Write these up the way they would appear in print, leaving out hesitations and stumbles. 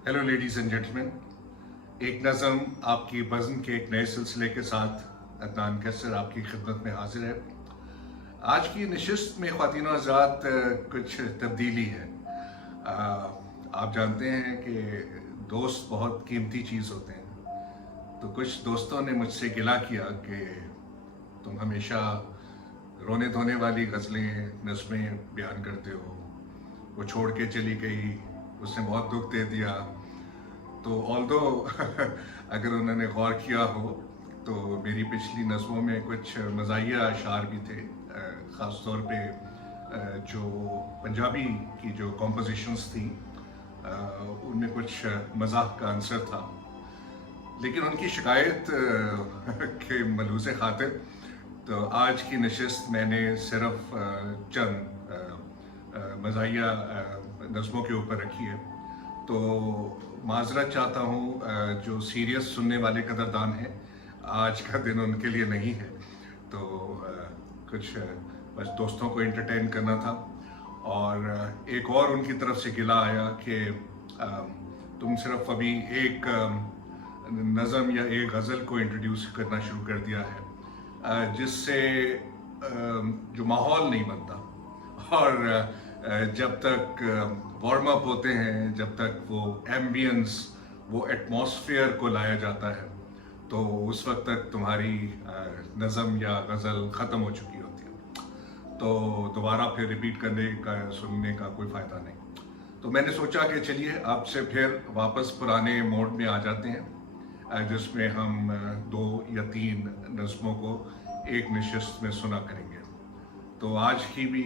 Hello ladies and gentleman, एक नज़म आपकी बज़म के एक नए सिलसिले के साथ अदनान कैसर आपकी खिदमत में हाजिर है। आज की नशिस्त में ख़वातीन और हज़रात कुछ तब्दीली है। आप जानते हैं कि दोस्त बहुत कीमती चीज़ होते हैं, तो कुछ दोस्तों ने मुझसे गिला किया कि तुम हमेशा रोने धोने वाली गज़लें नज़में बयान करते हो, वो छोड़ के चली गई, उसने बहुत दुख दे दिया। तो ऑल्दो अगर उन्होंने गौर किया हो तो मेरी पिछली नज़मों में कुछ मज़ाहिया अशार भी थे, ख़ास तौर पे जो पंजाबी की जो कॉम्पोजिशंस थी उनमें कुछ मज़ाक का अंसर था। लेकिन उनकी शिकायत के मलूज़ खातिर तो आज की नशिस्त मैंने सिर्फ चंद मज़ाहिया नज़मों के ऊपर रखी है। तो माजरत चाहता हूँ जो सीरियस सुनने वाले कदरदान हैं, आज का दिन उनके लिए नहीं है। तो कुछ बस दोस्तों को एंटरटेन करना था। और एक और उनकी तरफ से गिला आया कि तुम सिर्फ अभी एक नज़म या एक गज़ल को इंट्रोड्यूस करना शुरू कर दिया है, जिससे जो माहौल नहीं बनता। और जब तक वार्म अप होते हैं, जब तक वो एम्बियंस, वो एटमॉस्फेयर को लाया जाता है, तो उस वक्त तक तुम्हारी नज़म या गज़ल ख़त्म हो चुकी होती है। तो दोबारा फिर रिपीट करने का, सुनने का कोई फ़ायदा नहीं। तो मैंने सोचा कि चलिए आपसे फिर वापस पुराने मोड में आ जाते हैं, जिसमें हम 2 या 3 नज़मों को एक नशिस्त में सुना करेंगे। तो आज की भी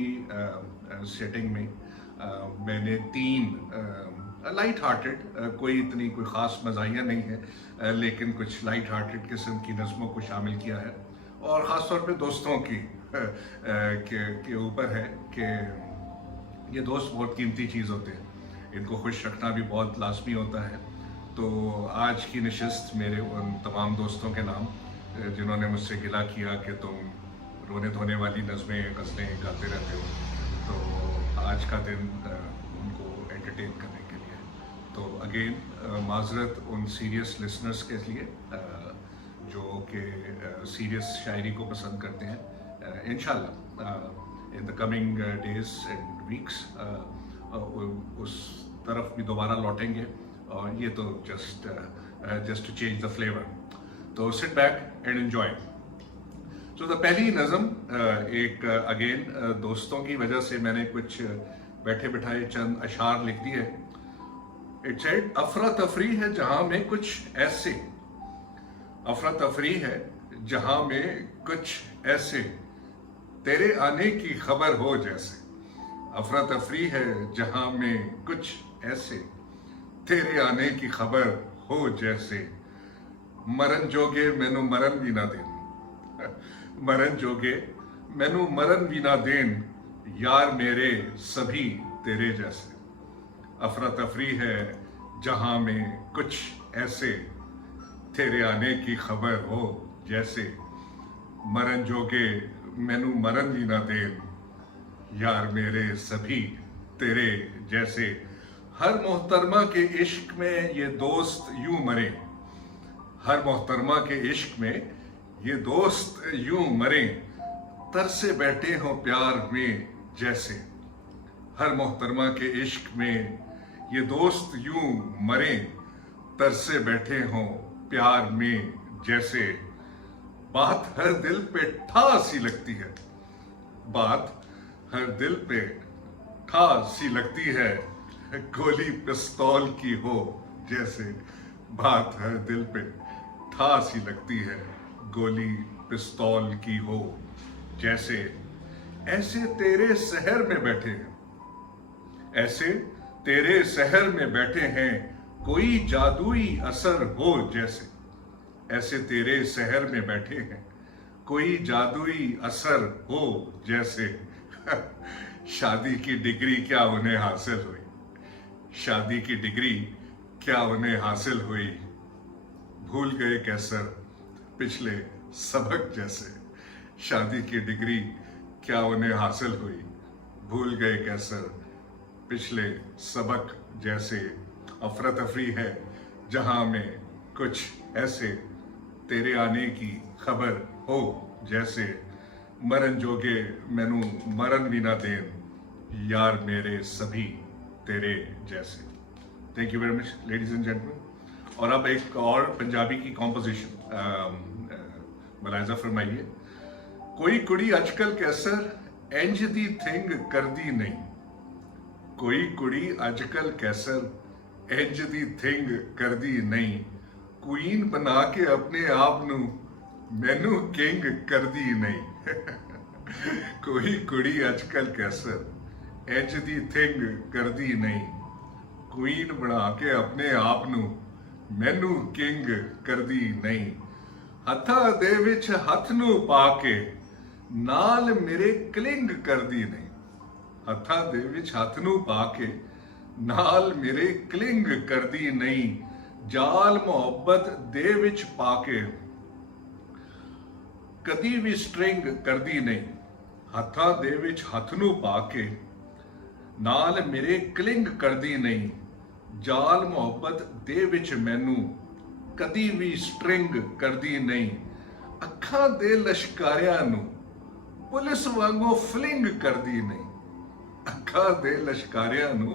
सेटिंग में मैंने 3 लाइट हार्टेड, कोई इतनी कोई ख़ास मज़ाहिया नहीं है, लेकिन कुछ लाइट हार्टेड किस्म की नज़मों को शामिल किया है। और ख़ास तौर पे दोस्तों की के ऊपर है कि ये दोस्त बहुत कीमती चीज़ होते हैं, इनको खुश रखना भी बहुत लाजमी होता है। तो आज की नशिस्त मेरे उन तमाम दोस्तों के नाम जिन्होंने मुझसे गिला किया कि तुम रोने धोने वाली नज़में गज़लें गाते रहते हो, तो आज का दिन उनको एंटरटेन करने के लिए। तो अगेन माजरत उन सीरियस लिसनर्स के लिए जो कि सीरियस शायरी को पसंद करते हैं। इंशाल्लाह in the coming days and weeks उस तरफ भी दोबारा लौटेंगे, और ये तो just to change the flavour. तो सिट बैक एंड एंजॉय। तो पहली नज़म एक अगेन दोस्तों की वजह से मैंने कुछ बैठे बिठाए चंद अशार लिख दिए। इट सेड, अफरा तफरी है जहां में कुछ ऐसे, अफरा तफरी है जहां में कुछ ऐसे, तेरे आने की खबर हो जैसे। अफरा तफरी है जहां में कुछ ऐसे, तेरे आने की खबर हो जैसे। मरन जोगे मैनू मरन भी ना देन, मरन जोगे मैनू मरन भी ना देन, यार मेरे सभी तेरे जैसे। अफरा तफरी है जहां में कुछ ऐसे, तेरे आने की खबर हो जैसे। मरन जोगे मैनू मरन भी ना देन, यार मेरे सभी तेरे जैसे। हर मोहतरमा के इश्क में ये दोस्त यूं मरे, हर मोहतरमा के इश्क में ये दोस्त यूं मरे, तरसे बैठे हों प्यार में जैसे। हर मोहतरमा के इश्क में ये दोस्त यूं मरे, तरसे बैठे हों प्यार में जैसे। बात हर दिल पे ठा सी लगती है, बात हर दिल पे ठा सी लगती है, गोली पिस्तौल की हो जैसे। बात हर दिल पे ठा सी लगती है, गोली पिस्तौल की हो जैसे। ऐसे तेरे शहर में बैठे हैं, ऐसे तेरे शहर में बैठे हैं, कोई जादुई असर हो जैसे। ऐसे तेरे शहर में बैठे हैं, कोई जादुई असर हो जैसे। शादी की डिग्री क्या उन्हें हासिल हुई, शादी की डिग्री क्या उन्हें हासिल हुई, भूल गए कैसर पिछले सबक जैसे। शादी की डिग्री क्या उन्हें हासिल हुई, भूल गए कैसर पिछले सबक जैसे। अफरा तफरी है जहां में कुछ ऐसे तेरे आने की खबर हो जैसे मरन जोगे मैनू मरन भी ना देन यार मेरे सभी तेरे जैसे। Thank you very much ladies and gentleman. और अब एक और पंजाबी की कॉम्पोजिशन मलाइजा फरमाइए। कोई कुड़ी अजकल कैसर इंज दी थिंग करदी नहीं, कोई कुड़ी अजकल कैसर इंज दी थिंग करदी नहीं, क्वीन बना के अपने आप नू मैनू किंग करदी नहीं। कोई कुड़ी अजकल कैसर इंज दी थिंग करदी नहीं, क्वीन बना के अपने आप नू मैनू किंग करदी नहीं। हत्था दे विच हथ नू पा के नाल मेरे क्लिंग करदी नहीं, हत्था दे विच हथ नू पा के नाल मेरे क्लिंग करदी नहीं। जाल मोहब्बत दे विच पा के कदी भी स्ट्रिंग करदी नहीं, हत्था दे विच हथ नू पा के नाल मेरे क्लिंग करदी नहीं। जाल मोहब्बत दे विच मैनू कदी भी स्ट्रिंग करदी नहीं। अखां दे लश्कारियां नू पुलिस वांगू फ्लिंग करदी नहीं, अखां दे लश्कारियां नू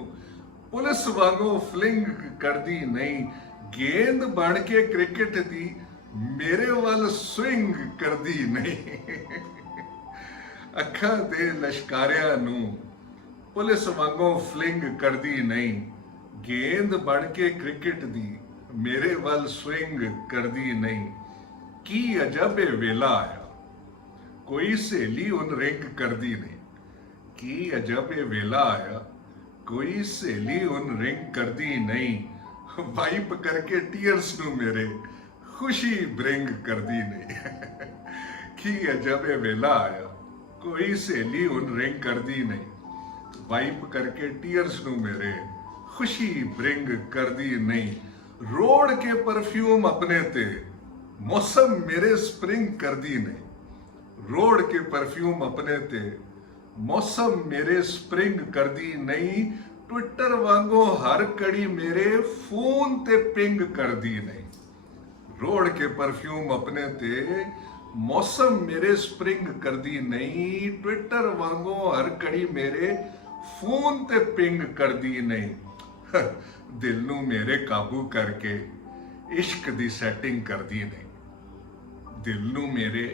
पुलिस वांगू फ्लिंग करदी नहीं। गेंद बन के क्रिकेट दी मेरे वाल स्विंग करदी नहीं। अखां दे लश्कारियां नू पुलिस वांगू फ्लिंग करदी नहीं, गेंद बन के क्रिकेट दी मेरे वाल स्विंग करदी नहीं। की अजब वेला आया कोई सहेली उन रिंग करदी नहीं, की अजब वेला आया कोई सहेली उन रिंग करदी नहीं। वाइप करके टीयर्स नू मेरे खुशी ब्रिंग करदी नहीं। की अजब वेला आया कोई सहेली उन रिंग करदी नहीं, वाइप करके टीयर्स नू मेरे खुशी ब्रिंग करदी नहीं। रोड के परफ्यूम अपने ते मौसम मेरे स्प्रिंग करदी नहीं, रोड के परफ्यूम अपने ते मौसम मेरे स्प्रिंग करदी नहीं। ट्विटर वांगू हर कड़ी मेरे फोन ते पिंग करदी नहीं, रोड के परफ्यूम अपने ते मौसम मेरे स्प्रिंग करदी नहीं। ट्विटर वांगू हर कड़ी मेरे फोन ते पिंग करदी नहीं। दिल नू मेरे काबू करके इश्क दी सेटिंग करदी नहीं, दिल नू मेरे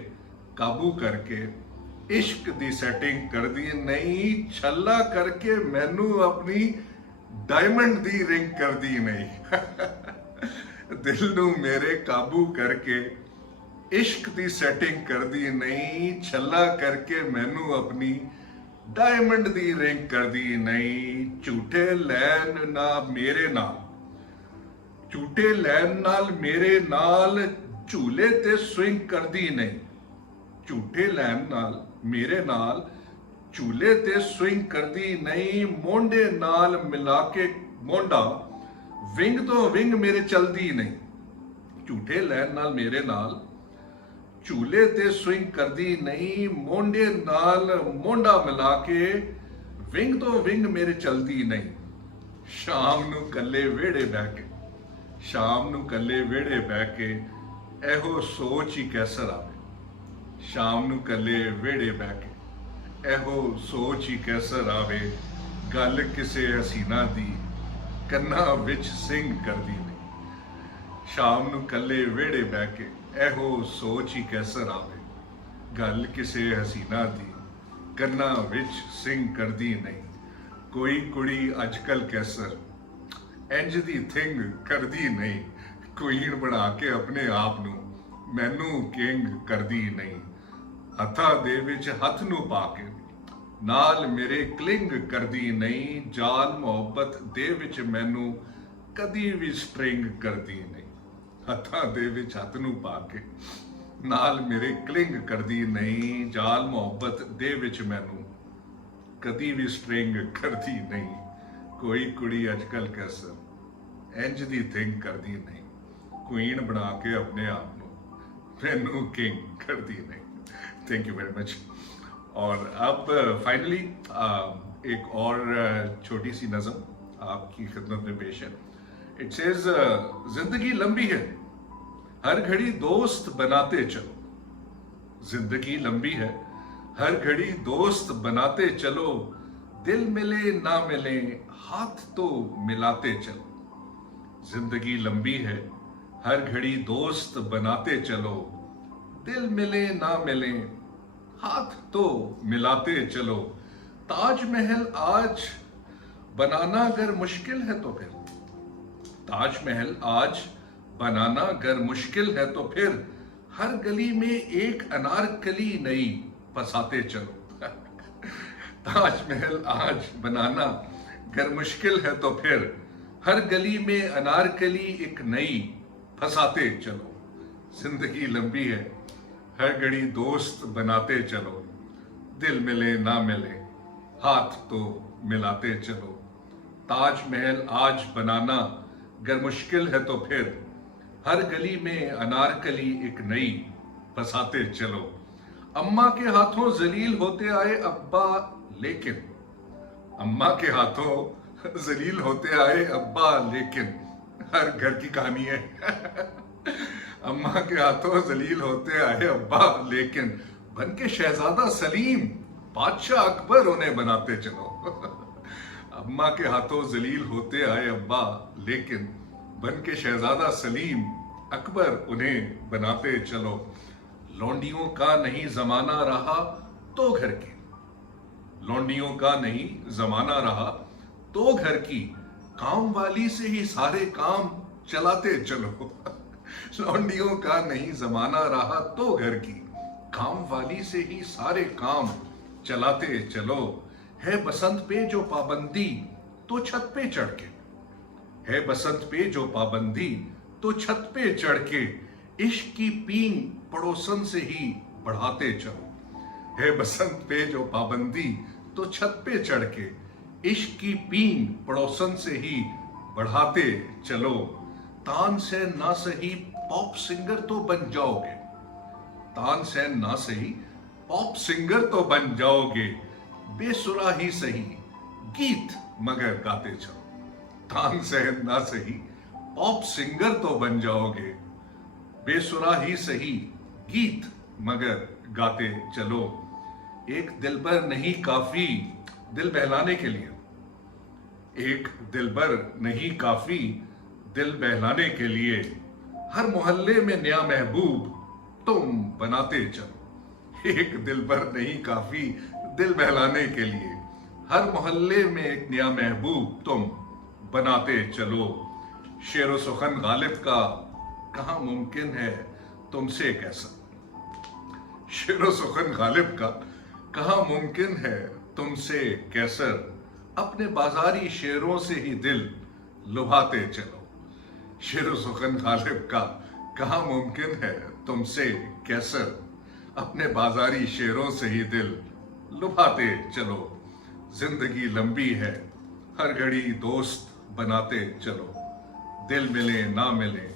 काबू करके इश्क दी सेटिंग करदी नहीं। छल्ला करके मैनू अपनी डायमंड दी रिंग करदी नहीं। दिल नू मेरे काबू करके इश्क दी सेटिंग करदी नहीं, छल्ला करके मैनू अपनी डायमंड दी रिंग करदी नहीं। झूठे लैन ना मेरे नाल, झूठे लैन नाल मेरे नाल झूले ते स्विंग करदी नहीं, झूठे लैन नाल मेरे नाल झूले ते स्विंग करदी नहीं। मोंडे नाल मिला के मोंडा विंग तो विंग मेरे चलदी नहीं, झूठे लैन नाल मेरे नाल झूले ते स्विंग करदी नहीं। मोंडे नाल मोंडा मिला के विंग तो विंग मेरे चलदी नहीं। शाम नू कल्ले वेड़े बह के, शाम नू कल्ले वेड़े बह के एहो सोच ही कैसर आवे, शाम नू कल्ले वेड़े बह के एहो सोच ही कैसर आवे। गल किसे हसीना दी कन्ना विच सिंग करदी नहीं, शाम नू कल्ले वेड़े बह के एहो सोच ही कैसर आवे। गल किसे हसीना दी कन्ना विच सिंग करदी नहीं। कोई कुड़ी अजकल कैसर इंज दी थिंग करदी नहीं, क्वीन बना के अपने आप नू मैनू किंग करदी नहीं। हथा दे विच हथ नू पा के नाल मेरे क्लिंग करदी नहीं। जाल मोहब्बत दे विच मैनू कदी भी स्ट्रिंग करदी नहीं, हथा दे विच हथ नू पा के नाल मेरे क्लिंग करदी नहीं। जाल मोहब्बत दे विच मैनू कदी भी स्ट्रिंग करदी नहीं। कोई कुड़ी अजकल कैसर इंज दी थिंग करदी नहीं, क्वीन बना के अपने आप नू मैनू किंग करदी नहीं। Thank you very much. और अब फाइनली एक और छोटी सी नज़म आपकी खिदमत में पेश है। इट सेज जिंदगी लंबी है, हर घड़ी दोस्त बनाते चलो। जिंदगी लंबी है, हर घड़ी दोस्त बनाते चलो। दिल मिले ना मिले हाथ तो मिलाते चलो। जिंदगी लंबी है, हर घड़ी दोस्त बनाते चलो। दिल मिले ना मिले हाथ तो मिलाते चलो। ताजमहल आज बनाना अगर मुश्किल है तो फिर, ताजमहल आज बनाना अगर मुश्किल है तो फिर, हर गली में एक अनारकली नई बसाते चलो। ताजमहल आज बनाना अगर मुश्किल है तो फिर, हर गली में अनारकली एक नई फंसाते चलो। जिंदगी लंबी है, हर घड़ी दोस्त बनाते चलो। दिल मिले ना मिले हाथ तो मिलाते चलो। ताजमहल आज बनाना अगर मुश्किल है तो फिर, हर गली में अनारकली एक नई बसाते चलो। अम्मा के हाथों जलील होते आए अब्बा लेकिन, अम्मा के हाथों जलील होते आए अब्बा लेकिन, हर घर की कहानी है। अम्मा के हाथों जलील होते आए अब्बा लेकिन, बन के शहजादा सलीम बादशाह अकबर उन्हें बनाते चलो। अम्मा के हाथों जलील होते आए अब्बा लेकिन, बन के शहजादा सलीम अकबर उन्हें बनाते चलो। लौंडियों का नहीं जमाना रहा तो घर की, लौंडियों का नहीं जमाना रहा तो घर की, काम वाली से ही सारे काम चलाते चलो। लौंडियों का नहीं जमाना रहा तो घर की, काम वाली से ही सारे काम चलाते चलो। है बसंत पे जो पाबंदी तो छत पे चढ़ के, है बसंत पे जो पाबंदी तो छत पे चढ़ के, इश्क की पीन पड़ोसन से ही बढ़ाते चलो। है बसंत पे जो पाबंदी तो छत पे चढ़ के, इश्क की पीन पड़ोसन से ही बढ़ाते चलो। तान से ना सही पॉप सिंगर तो बन जाओगे, तान से ना सही पॉप सिंगर तो बन जाओगे। बेसुरा ही सही गीत मगर गाते चलो। तान से ना सही पॉप सिंगर तो बन जाओगे, बेसुरा ही सही गीत मगर गाते चलो। एक दिलबर नहीं काफी दिल बहलाने के लिए, एक दिलबर नहीं काफी दिल बहलाने के लिए, हर मोहल्ले में नया महबूब तुम बनाते चलो। एक दिलबर नहीं काफी दिल बहलाने के लिए, हर मोहल्ले में एक नया महबूब तुम बनाते चलो। शेर सुखन गालिब का कहाँ मुमकिन है तुमसे कैसा, शेर सुखन गालिब का कहाँ मुमकिन है तुमसे कैसर, अपने बाजारी शेरों से ही दिल लुभाते चलो। शेर सुखन गालिब का कहाँ मुमकिन है तुमसे कैसर, अपने बाजारी शेरों से ही दिल लुभाते चलो। जिंदगी लंबी है, हर घड़ी दोस्त बनाते चलो। दिल मिले ना मिले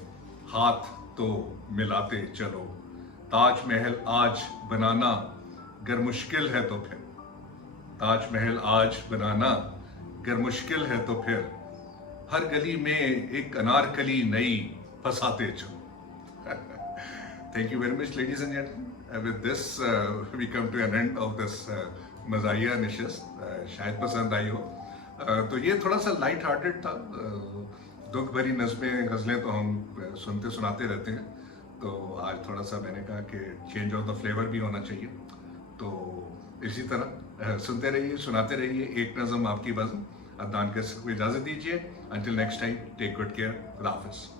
हाथ तो मिलाते चलो। ताजमहल आज बनाना अगर मुश्किल है तो फिर, ताजमहल आज बनाना अगर मुश्किल है तो फिर, हर गली में एक अनारकली नई फंसाते चलो। Thank you very much, ladies and gentlemen. With this, we come to an end of this मज़ाहिया नशिस्त। शायद पसंद आई हो। तो ये थोड़ा सा लाइट हार्टेड था। दुख भरी नज़में गज़लें तो हम सुनते सुनाते रहते हैं, तो आज थोड़ा सा मैंने कहा कि चेंज ऑफ द फ्लेवर भी होना चाहिए। तो इसी तरह सुनते रहिए, सुनाते रहिए। एक नज़म आपकी बज़म। अदनान को इजाज़त दीजिए। Until next time, take good care. खुदा हाफ़िज़।